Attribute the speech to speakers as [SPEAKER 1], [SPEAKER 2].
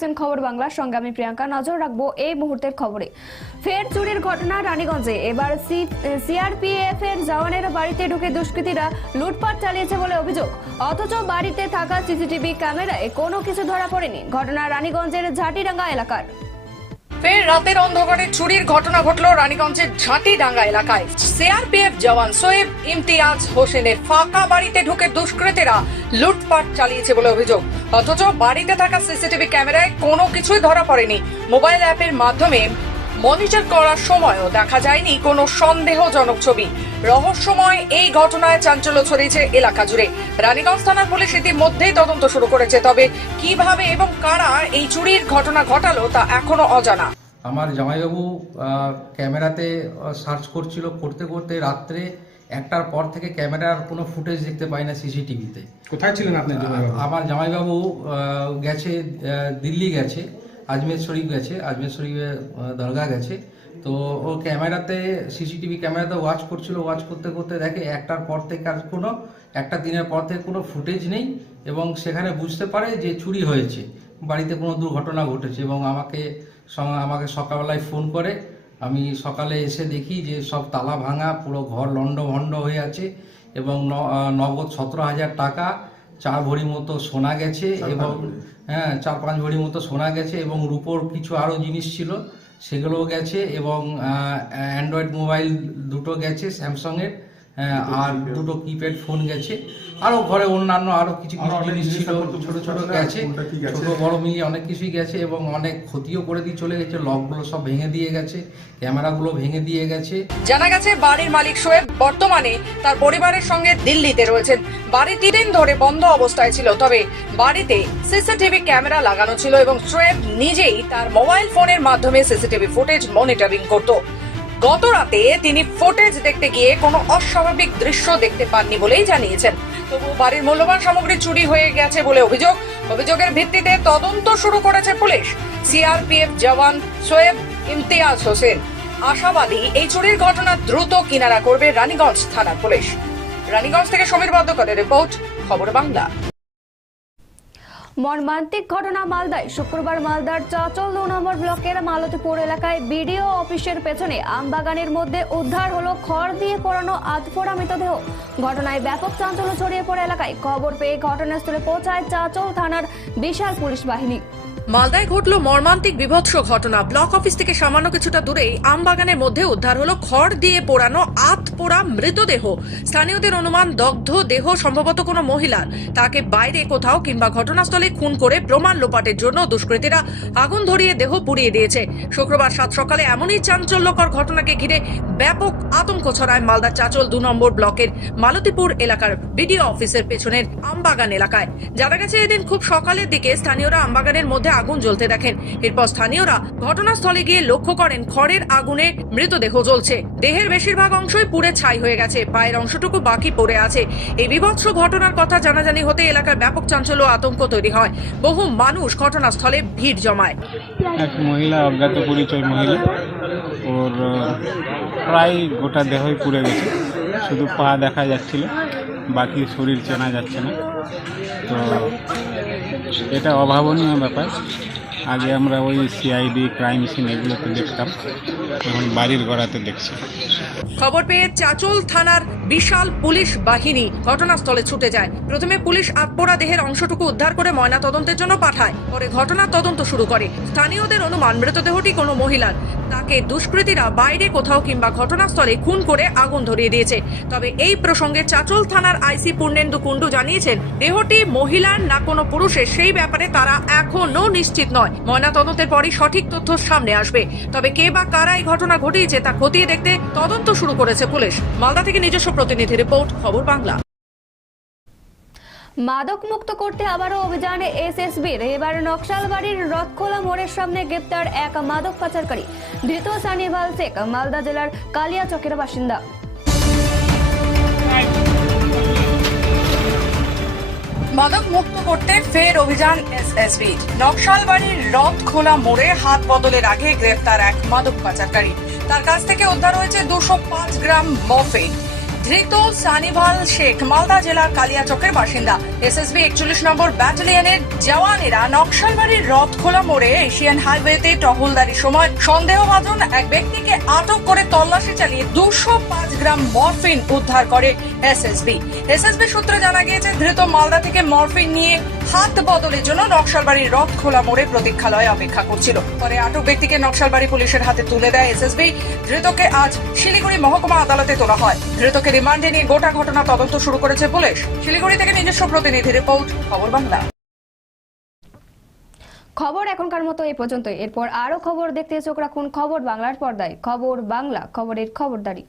[SPEAKER 1] দেখছেন খবর বাংলার সঙ্গে আমি প্রিয়াঙ্কা নজর রাখবো এই মুহূর্তের খবরে ফের চুরির ঘটনা রানীগঞ্জে এবার সিআরপিএফ এর জওয়ানের বাড়িতে ঢুকে দুষ্কৃতীরা লুটপাট চালিয়েছে বলে অভিযোগ অথচ বাড়িতে থাকা সিসিটিভি ক্যামেরায় কোনো কিছু ধরা পড়েনি ঘটনা রানীগঞ্জের ঝাটিরাঙ্গা এলাকার
[SPEAKER 2] ফের রাতের অন্ধকারে চুরির ঘটনা ঘটল রানীগঞ্জের ঝাঁটিডাঙ্গা এলাকায় সিআরপিএফ জওয়ান সোয়েব ইমতিয়াজ হোসেনের ফাঁকা বাড়িতে ঢুকে দুষ্কৃতীরা লুটপাট চালিয়েছে বলে অভিযোগ অথচ বাড়িতে থাকা সিসিটিভি ক্যামেরায় কোনো কিছুই ধরা পড়েনি মোবাইল অ্যাপের মাধ্যমে মনিটর করার সময়ও দেখা যায়নি কোনো সন্দেহজনক ছবি রহস্যময় এই ঘটনায় চাঞ্চল্য ছড়িয়েছে এলাকা জুড়ে রানীগঞ্জ থানার পুলিশ ইতিমধ্যেই তদন্ত শুরু করেছে তবে কিভাবে এবং কারা এই চুরির ঘটনা ঘটালো তা এখনো অজানা
[SPEAKER 3] আমার জামাইবাবু ক্যামেরাতে সার্চ করছিল করতে করতে রাত্রে একটার পর থেকে ক্যামেরার কোনো ফুটেজ দেখতে পাই না সিসিটিভিতে কোথায় ছিলেন আপনি আমার জামাইবাবু গেছে দিল্লি গেছে আজমের শরীফ গেছে আজমের শরীফে দরগা গেছে তো ও ক্যামেরাতে সিসিটিভি ক্যামেরাতে ওয়াচ করছিল ওয়াচ করতে করতে দেখে একটার পর থেকে আর কোনো একটা দিনের পর থেকে কোনো ফুটেজ নেই এবং সেখানে বুঝতে পারে যে চুরি হয়েছে বাড়িতে কোনো দুর্ঘটনা ঘটেছে এবং আমাকে আমাকে সকালবেলায় ফোন করে আমি সকালে এসে দেখি যে সব তালা ভাঙা পুরো ঘর লণ্ডভণ্ড হয়ে আছে এবং নগদ সতেরো হাজার টাকা চার ভরি মতো সোনা গেছে এবং হ্যাঁ চার পাঁচ ভরির মতো সোনা গেছে এবং রুপোর কিছু আরও জিনিস ছিল সেগুলোও গেছে এবং অ্যান্ড্রয়েড মোবাইল দুটো গেছে স্যামসংয়ের হ্যাঁ, আর দুটো কিপ্যাড ফোন গেছে আরও ঘরে অন্যান্য আরও কিছু জিনিস ছিল ছোট ছোট গেছে ছোট বড় মিলিয়ে অনেক কিছুই গেছে এবং অনেক ক্ষতিও করে দিয়ে চলে গেছে লকগুলো সব ভেঙে দিয়ে গেছে ক্যামেরাগুলো ভেঙে দিয়ে গেছে
[SPEAKER 2] জানা গেছে বাড়ির মালিক সোয়েব বর্তমানে তার পরিবারের সঙ্গে দিল্লিতে রয়েছেন বাড়ি তিন ধরে বন্ধ অবস্থায় ছিল তবে বাড়িতে সিসিটিভি ক্যামেরা লাগানো ছিল এবং সোয়েব নিজেই তার মোবাইল ফোনের মাধ্যমে সিসিটিভি ফুটেজ মনিটরিং করতো গত রাতে তিনি ফুটেজ দেখতে গিয়ে কোনো অস্বাভাবিক দৃশ্য দেখতে পাননি বলেই জানিয়েছেন তবুও বাড়ির মূল্যবান সামগ্রী চুরি হয়ে গেছে বলে অভিযোগ অভিযোগের ভিত্তিতে তদন্ত শুরু করেছে পুলিশ সিআরপিএফ জওয়ান সোয়েব ইমতিয়াজ হোসেন আশাবাদী এই চুরির ঘটনা দ্রুত কিনারা করবে রানীগঞ্জ থানা পুলিশ রানীগঞ্জ থেকে সমীর বন্দ্যোপাধ্যায় রিপোর্ট খবর বাংলা
[SPEAKER 1] মর্মান্তিক ঘটনা মালদায় শুক্রবার মালদার চাচল দু নম্বর ব্লকের মালতীপুর এলাকায় বিডিও অফিসের পেছনে আমবাগানের মধ্যে উদ্ধার হলো খড় দিয়ে পোড়ানো আধপোড়া মৃতদেহ ঘটনায় ব্যাপক চাঞ্চল্য ছড়িয়ে পড়ে এলাকায় খবর পেয়ে ঘটনাস্থলে পৌঁছায় চাচল থানার বিশাল পুলিশ বাহিনী
[SPEAKER 2] মালদায় ঘটল মর্মান্তিক বিভৎস ঘটনা ব্লক অফিস থেকে সামান্য কিছুটা দূরেই আমবাগানের মধ্যে উদ্ধার হলো খড় দিয়ে পোড়ানো আত পোড়া মৃতদেহ স্থানীয়দের অনুমান দগ্ধ দেহ সম্ভবত কোনো মহিলার তাকে বাইরে কোথাও কিংবা ঘটনাস্থলে খুন করে প্রমাণ লোপাটের জন্য দুষ্কৃতীরা আগুন ধরিয়ে দেহ পুড়িয়ে দিয়েছে শুক্রবার সাত সকালে এমনই চাঞ্চল্যকর ঘটনাকে ঘিরে ব্যাপক আতঙ্ক ছড়ায় মালদার চাঁচল দু নম্বর ব্লকের মালতীপুর এলাকার বিডিও অফিসের পেছনের আমবাগান এলাকায় জানা গেছে এদিন খুব সকালের দিকে স্থানীয়রা আমবাগানের মধ্যে আগুন জ্বলতে দেখেন এরপর স্থানীয়রা ঘটনাস্থলে গিয়ে লক্ষ্য করেন খড়ের আগুনে মৃতদেহ জ্বলছে দেহের বেশিরভাগ অংশই পুড়ে পুড়ে ছাই হয়ে গেছে পায়ের অংশটুকু বাকি পড়ে আছে এই বিভৎস ঘটনার কথা জানাজানি হতে এলাকার ব্যাপক চাঞ্চল্য আতঙ্ক তৈরি হয় বহু মানুষ ঘটনাস্থলে ভিড় জমায়
[SPEAKER 4] এক মহিলা অজ্ঞাত পরিচয় মহিলা ওর প্রায় গোটা দেহই পুড়ে গেছে শুধু পা দেখা যাচ্ছিল বাকি শরীর চেনা যাচ্ছে না তো এটা অভাবনীয় ব্যাপার আগে আমরা ওই সিআইডি ক্রাইম সিন এগুলোতে দেখতাম এখন বাড়ির গড়াতে দেখছি
[SPEAKER 2] খবর পেয়ে চাচল থানার বিশাল পুলিশ বাহিনী ঘটনাস্থলে ছুটে যায় প্রথমে পুলিশ আপপোড়া দেহের অংশটুকু উদ্ধার করে ময়না তদন্তের জন্য পাঠায় পরে ঘটনার তদন্ত শুরু করে স্থানীয়দের অনুমান মৃতদেহটি কোনো মহিলার তাকে দুষ্কৃতীরা বাইরে কোথাও কিংবা ঘটনাস্থলে খুন করে আগুন ধরিয়ে দিয়েছে তবে এই প্রসঙ্গে চাচল থানার আইসি পূর্ণেন্দু কুণ্ডু জানিয়েছেন দেহটি মহিলার না কোনো পুরুষের সেই ব্যাপারে তারা এখনও নিশ্চিত নয় ময়নাতদন্তের পরই সঠিক তথ্য সামনে আসবে তবে কে বা কারা এই ঘটনা ঘটিয়েছে তা খতিয়ে দেখতে তদন্ত শুরু করেছে পুলিশ মালদা থেকে নিজস্ব প্রতিনিধি রিপোর্ট খবর বাংলা
[SPEAKER 1] মাদক মুক্ত করতে আবারও অভিযানে এসএসবির এবার নকশালবাড়ির রথখোলা মোড়ের সামনে গ্রেপ্তার এক মাদক পাচারকারী ধৃত সানিভাল শেখ মালদা জেলার কালিয়াচকের বাসিন্দা
[SPEAKER 2] মাদক মুক্ত করতে ফের অভিযান এসএসবি নকশালবাড়ির রথ খোলা মোড়ে হাত বদলের আগে গ্রেপ্তার এক মাদক পাচারকারী তার কাছ থেকে উদ্ধার হয়েছে দুশো পাঁচ গ্রাম মফে ধৃত সানিভাল শেখ মালদা জেলার কালিয়াচকের বাসিন্দা এসএসবি একচল্লিশ নম্বর ব্যাটালিয়নের জওয়ানেরা নকশালবাড়ির রথখোলা মোড়ে এশিয়ান হাইওয়েতে টহলদারির সময় সন্দেহভাজন এক ব্যক্তিকে আটক করে তল্লাশি চালিয়ে দুশো পাঁচ গ্রাম মরফিন উদ্ধার করে এসএসবি এসএসবি সূত্রে জানা গিয়েছে ধৃত মালদা থেকে মরফিন নিয়ে হাত বদলের জন্য নকশালবাড়ির রথ খোলা মোড়ে প্রতীক্ষালয়ে অপেক্ষা করছিল পরে আটক ব্যক্তিকে নকশালবাড়ি পুলিশের হাতে তুলে দেয় এসএসবি ধৃতকে আজ শিলিগুড়ি মহকুমা আদালতে তোলা হয় ধৃতকে রিমান্ডে নিয়ে গোটা ঘটনা তদন্ত শুরু করেছে পুলিশ শিলিগুড়ি থেকে নিজস্ব প্রতিনিধি রিপোর্ট খবর বাংলা
[SPEAKER 1] খবর এখনকার মতো এ পর্যন্তই এরপর আরও খবর দেখতে চোখ রাখুন খবর বাংলার পর্দায় খবর বাংলা খবরের খবরদারি